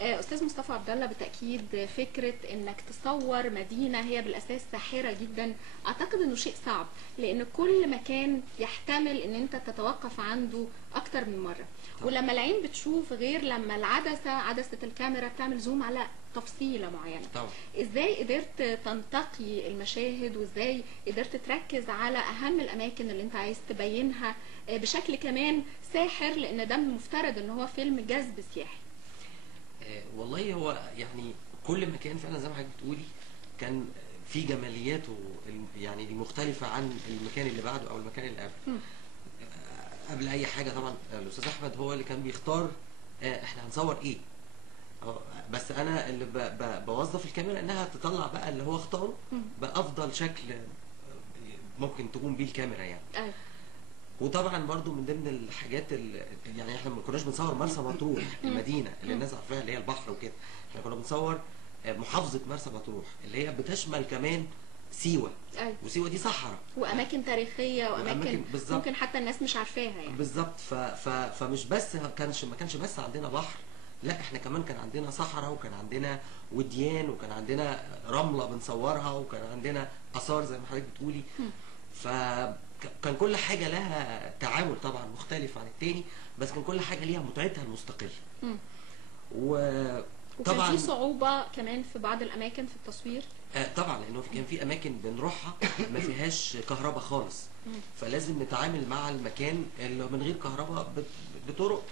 استاذ مصطفى عبد الله، بالتاكيد فكره انك تصور مدينه هي بالاساس ساحره جدا، اعتقد انه شيء صعب، لان كل مكان يحتمل ان انت تتوقف عنده اكتر من مره. ولما العين بتشوف غير لما عدسه الكاميرا بتعمل زوم على تفصيله معينه. طبعا. ازاي قدرت تنتقي المشاهد، وازاي قدرت تركز على اهم الاماكن اللي انت عايز تبينها بشكل كمان ساحر، لان ده المفترض ان هو فيلم جذب سياحي؟ والله هو يعني كل مكان فعلا زي ما حضرتك بتقولي كان في جمالياته يعني المختلفه عن المكان اللي بعده او المكان اللي قبله. قبل اي حاجه طبعا الاستاذ احمد هو اللي كان بيختار احنا هنصور ايه. بس انا اللي بوظف الكاميرا انها تطلع بقى اللي هو اختاره بافضل شكل ممكن تقوم بيه الكاميرا يعني. وطبعا برضو من ضمن الحاجات يعني احنا ما كناش بنصور مرسى مطروح المدينه اللي الناس عارفاها اللي هي البحر وكده، احنا كنا بنصور محافظه مرسى مطروح اللي هي بتشمل كمان سيوه. وسيوه دي صحراء واماكن تاريخيه واماكن ممكن حتى الناس مش عارفاها يعني. بالظبط. فمش بس ما كانش بس عندنا بحر، لا احنا كمان كان عندنا صحراء، وكان عندنا وديان، وكان عندنا رمله بنصورها، وكان عندنا اثار زي ما حضرتك بتقولي. فكان كل حاجه لها تعامل طبعا مختلف عن التاني، بس كان كل حاجه ليها متعتها المستقله. وكان في صعوبه كمان في بعض الاماكن في التصوير. طبعا لانه كان في اماكن بنروحها ما فيهاش كهرباء خالص، فلازم نتعامل مع المكان اللي من غير كهرباء بطرق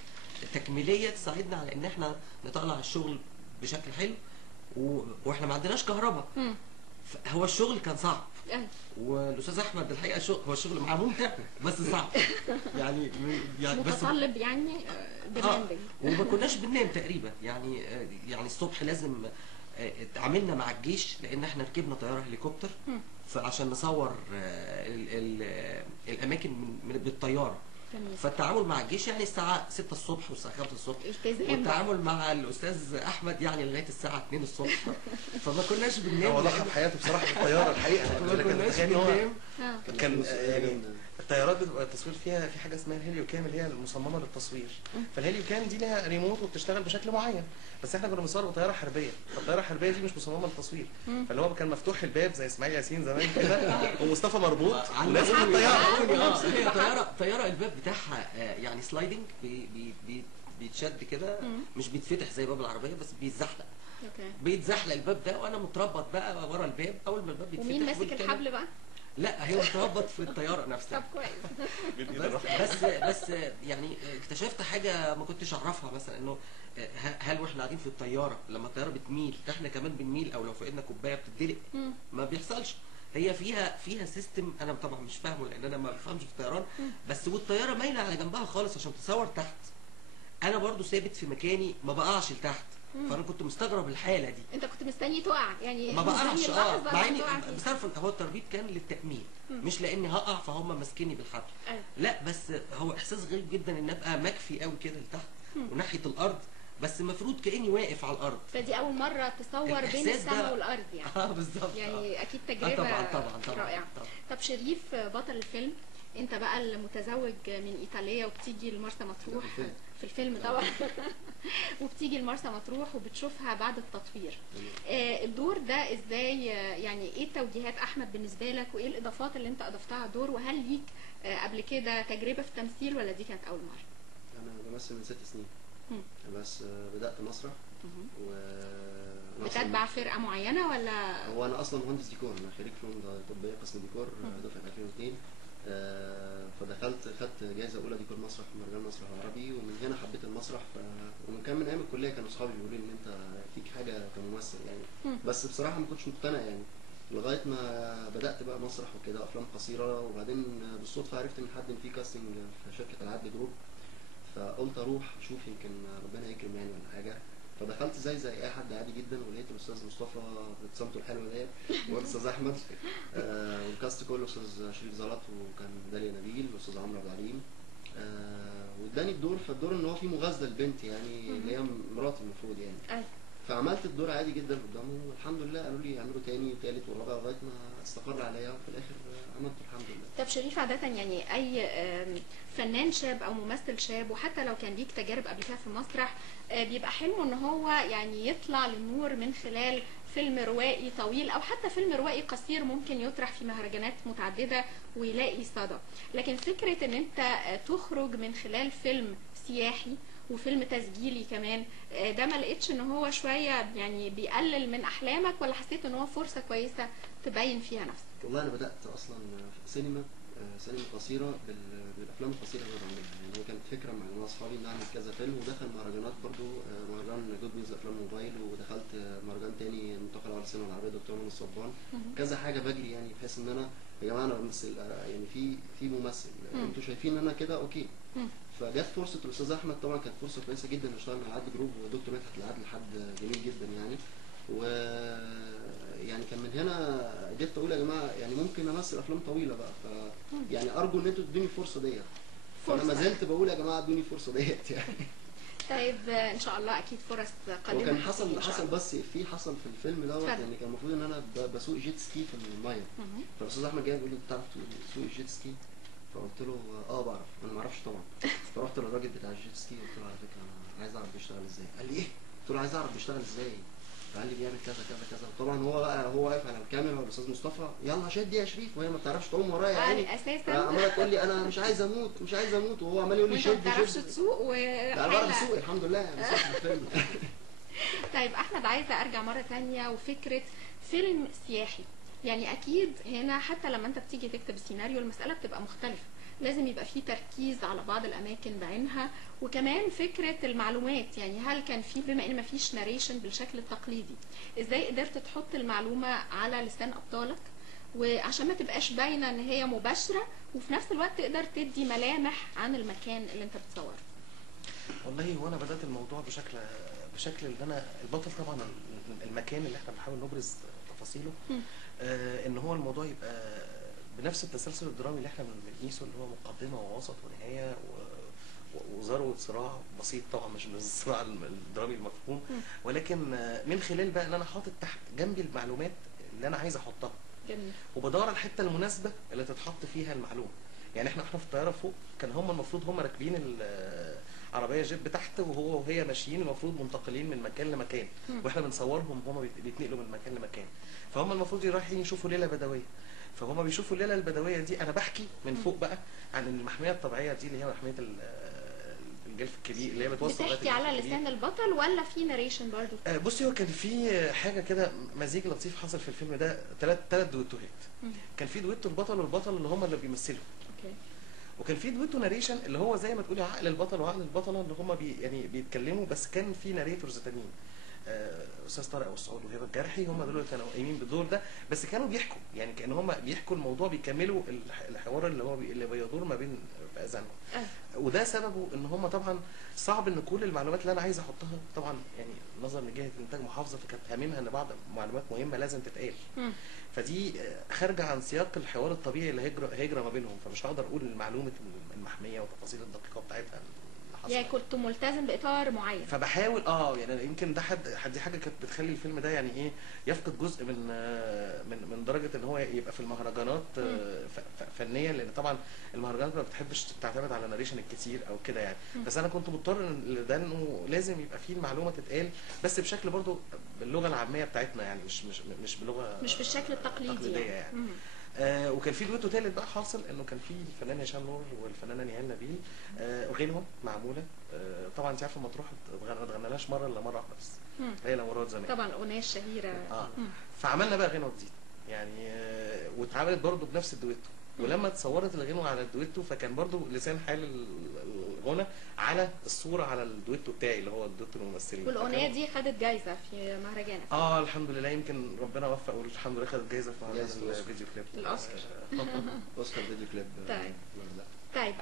تكميليه تساعدنا على ان احنا نطلع الشغل بشكل حلو واحنا ما عندناش كهرباء. هو الشغل كان صعب. والاستاذ احمد الحقيقه هو الشغل معاه ممتع بس صعب. يعني متطلب يعني ديماندنج. وما كناش بننام تقريبا يعني الصبح لازم اتعاملنا مع الجيش لان احنا ركبنا طياره هليكوبتر فعشان نصور الاماكن بالطياره. فالتعامل مع الجيش يعني الساعه 6 الصبح والساعه 5 الصبح، والتعامل مع الاستاذ احمد يعني لغايه الساعه 2 الصبح. فما كناش بننام. هو ضحى بحياته بصراحه في الطياره الحقيقه. ما كناش بننام. كان يعني الطيارات بتبقى التصوير فيها في حاجه اسمها الهيليو كام اللي هي المصممه للتصوير. فالهيليو كام دي لها ريموت وبتشتغل بشكل معين، بس احنا كنا بنصور بطياره حربيه، فالطياره الحربيه دي مش مصممه للتصوير، فاللي هو كان مفتوح الباب زي اسماعيل ياسين زمان كده ومصطفى مربوط ولازم الطياره طياره الباب بتاعها يعني سلايدنج بيتشد كده، مش بيتفتح زي باب العربيه بس بيتزحلق. بيتزحلق الباب ده وانا متربط بقى ورا الباب. اول ما الباب بيتفتح ومين ماسك الحبل بقى؟ لا هي متربط في الطياره نفسها. طب كويس. بس يعني اكتشفت حاجه ما كنتش اعرفها، مثلا انه هل واحنا قاعدين في الطياره لما الطياره بتميل احنا كمان بنميل، او لو في ايدنا كوبايه بتدلق ما بيحصلش. هي فيها سيستم انا طبعا مش فاهمه لان انا ما بفهمش في الطيران، بس والطياره مايله على جنبها خالص عشان تصور تحت. انا برضو ثابت في مكاني ما بقعش لتحت. فانا كنت مستغرب الحاله دي. انت كنت مستني تقع يعني؟ ما بقعش مع اني بصرف هو التربيط كان للتامين مش لاني هقع فهم ماسكيني بالحبل. لا بس هو احساس غريب جدا ان ابقى مكفي قوي كده لتحت وناحيه الارض، بس المفروض كاني واقف على الارض. فدي اول مره تصور بين السماء والارض يعني. بالظبط. يعني اكيد تجربه طبعا رائعه. طب شريف بطل الفيلم، انت بقى المتزوج من ايطاليا وبتيجي لمرسى مطروح في الفيلم طبعا وبتيجي لمرسى مطروح وبتشوفها بعد التطوير. الدور ده ازاي يعني؟ ايه توجيهات احمد بالنسبه لك، وايه الاضافات اللي انت اضفتها الدور؟ وهل ليك قبل كده تجربه في التمثيل ولا دي كانت اول مره؟ انا بمثل من 6 سنين بس بدات مسرح بتتبع فرقه معينه ولا؟ هو انا اصلا مهندس ديكور، انا خريج فنون طبيه قسم ديكور دفعه 2002. فدخلت خدت جائزه اولى ديكور مسرح في مهرجان المسرح العربي، ومن هنا حبيت المسرح. ومن كان من ايام الكليه كانوا اصحابي بيقولوا لي ان انت فيك حاجه كممثل يعني. بس بصراحه ما كنتش مقتنع يعني لغايه ما بدات بقى مسرح وكده افلام قصيره. وبعدين بالصدفه عرفت من حد ان في كاستنج في شركه العدل جروب، فقلت اروح اشوف يمكن ربنا يكرم يعني ولا حاجه. فدخلت زي اي حد عادي جدا، ولقيت الاستاذ مصطفى بابتسامته الحلوه ديت والاستاذ احمد والكاست كله الاستاذ شريف زلط وكان داليا نبيل والاستاذ عمرو عبد العليم. واداني الدور، فالدور ان هو فيه مغازله للبنت يعني اللي هي مراتي المفروض يعني. فعملت الدور عادي جدا قدامهم، والحمد لله قالوا لي اعمله تاني وتالت ورابع لغايه ما استقر عليا، وفي الاخر عملته الحمد لله. طب شريف، عادة يعني أي فنان شاب أو ممثل شاب، وحتى لو كان ليك تجارب قبل كده في المسرح، بيبقى حلمه إن هو يعني يطلع للنور من خلال فيلم روائي طويل أو حتى فيلم روائي قصير ممكن يطرح في مهرجانات متعددة ويلاقي صدى. لكن فكرة إن أنت تخرج من خلال فيلم سياحي وفيلم تسجيلي كمان، ده ما لقيتش ان هو شويه يعني بيقلل من احلامك، ولا حسيت ان هو فرصه كويسه تبين فيها نفسك؟ والله انا بدات اصلا سينما قصيره بالافلام القصيره اللي انا بعملها. يعني هي كانت فكره مع جماعه اصحابي ان اعمل كذا فيلم، ودخل مهرجانات برضو، مهرجان جود نيوز افلام موبايل، ودخلت مهرجان تاني منتخب العربيه السينما العربيه دكتور من الصبان. كذا حاجه بجري يعني بحيث ان انا يا جماعه انا بمثل، يعني في ممثل، انتوا شايفين ان انا كده اوكي. فجت فرصه الاستاذ احمد، طبعا كانت فرصه كويسه جدا اشتغل مع عاد جروب ودكتور مدحت العدل، حد جميل جدا يعني. و يعني كان من هنا قدرت اقول يا جماعه يعني ممكن امثل افلام طويله بقى، يعني ارجو ان انتوا تدوني الفرصه ديت. فانا ما زلت بقول يا جماعه ادوني الفرصه ديت يعني. طيب ان شاء الله اكيد فرص قادمه. وكان حصل بس حصل في الفيلم دوت، يعني كان المفروض ان انا بسوق جيت سكي في الميه. فالاستاذ احمد جاي بيقول لي بتعرف تسوق الجيت سكي؟ فقلت له بعرف. انا ما اعرفش طبعا. فرحت للراجل بتاع الجيت سكي قلت له على فكره انا عايز اعرف بيشتغل ازاي. قال لي ايه؟ قلت له عايز اعرف بيشتغل ازاي. فقال لي بيعمل كذا كذا كذا. طبعا هو واقف على الكاميرا والاستاذ مصطفى يلا شد يا شريف، وهي ما بتعرفش تعوم ورايا يعني اساسا عماله تقول لي انا مش عايز اموت وهو عمال يقول لي شد ما بتعرفش تسوق لا انا بعرف اسوق الحمد لله يعني بسوق في الفيلم. طيب احمد، عايزه ارجع مره ثانيه وفكره فيلم سياحي. يعني اكيد هنا حتى لما انت بتيجي تكتب السيناريو المساله بتبقى مختلفه، لازم يبقى فيه تركيز على بعض الاماكن بعينها، وكمان فكره المعلومات. يعني هل كان في، بما ان مفيش ناريشن بالشكل التقليدي، ازاي قدرت تحط المعلومه على لسان ابطالك وعشان ما تبقاش باينه ان هي مباشره، وفي نفس الوقت تقدر تدي ملامح عن المكان اللي انت بتصوره؟ والله وانا بدات الموضوع بشكل ان انا البطل طبعا المكان اللي احنا بنحاول نبرز تفاصيله، ان هو الموضوع يبقى بنفس التسلسل الدرامي اللي احنا بنقيسه، اللي هو مقدمه ووسط ونهايه وذروه صراع بسيط، طبعا مش الصراع الدرامي المفهوم، ولكن من خلال بقى ان انا حاطط تحت جنبي المعلومات اللي انا عايز احطها. جميل. وبدور على الحته المناسبه اللي تتحط فيها المعلومه. يعني احنا في الطياره فوق، كان هم المفروض هم راكبين عربيه جيب تحت، وهي ماشيين المفروض منتقلين من مكان لمكان، واحنا بنصورهم هم بيتنقلوا من مكان لمكان. فهم المفروض رايحين يشوفوا ليله بدويه، فهم بيشوفوا الليله البدويه دي. انا بحكي من فوق بقى عن المحميه الطبيعيه دي اللي هي محميه الجلف الكبير اللي هي بتوصل. بتحكي على لسان البطل ولا في ناريشن برضو؟ بصي، هو كان في حاجه كده مزيج لطيف حصل في الفيلم ده، ثلاث دويتوهات. كان في دويتو البطل والبطل اللي هم اللي بيمثلوا، وكان في دويتو ناريشن اللي هو زي ما تقولي عقل البطل وعقل البطله اللي هم يعني بيتكلموا، بس كان في ناريتورز تانيين، استاذ طارق ابو السعود وهبه الجرحي، هم دول اللي كانوا قايمين بالدور ده، بس كانوا بيحكوا يعني كان هم بيحكوا الموضوع، بيكملوا الحوار اللي بيدور ما بين في اذانهم. وده سببه ان هم طبعا صعب ان كل المعلومات اللي انا عايز احطها، طبعا يعني نظرا لجهه انتاج محافظه، فكانت هاممها ان بعض معلومات مهمه لازم تتقال. فدي خارجه عن سياق الحوار الطبيعي اللي هيجرى ما بينهم، فمش هقدر اقول معلومه المحميه والتفاصيل الدقيقه بتاعتها. يعني كنت ملتزم باطار معين. فبحاول يعني يمكن ده دي حاجه كانت بتخلي الفيلم ده يعني ايه يفقد جزء من درجه ان هو يبقى في المهرجانات فنيا، لان طبعا المهرجانات ما بتحبش تعتمد على ناريشن الكتير او كده يعني. بس انا كنت مضطر لده، انه لازم يبقى فيه المعلومه تتقال، بس بشكل برضو باللغه العاميه بتاعتنا، يعني مش بلغه مش بالشكل التقليدي يعني. وكان في دويتو ثالث بقى حاصل، انه كان في الفنان هشام نور والفنانه نهال نبيل، غنوه معموله. طبعا انت عارفه مطروح ما اتغنالهاش مره الا مره واحده بس، ليلى مراد زمان، طبعا الاغنيه الشهيره. فعملنا بقى غنوه جديده يعني، واتعملت برضو بنفس الدويتو. ولما اتصورت الغنوه على الدويتو، فكان برضو لسان حال الغنى على الصوره على الدويتو بتاعي اللي هو الدويتو الممثلين. والاغنيه دي خدت جايزه في مهرجانك. الحمد لله، يمكن ربنا وفق والحمد لله خدت جايزه في مهرجان الفيديو كليب الاوسكار. اوسكار فيديو كليب. طيب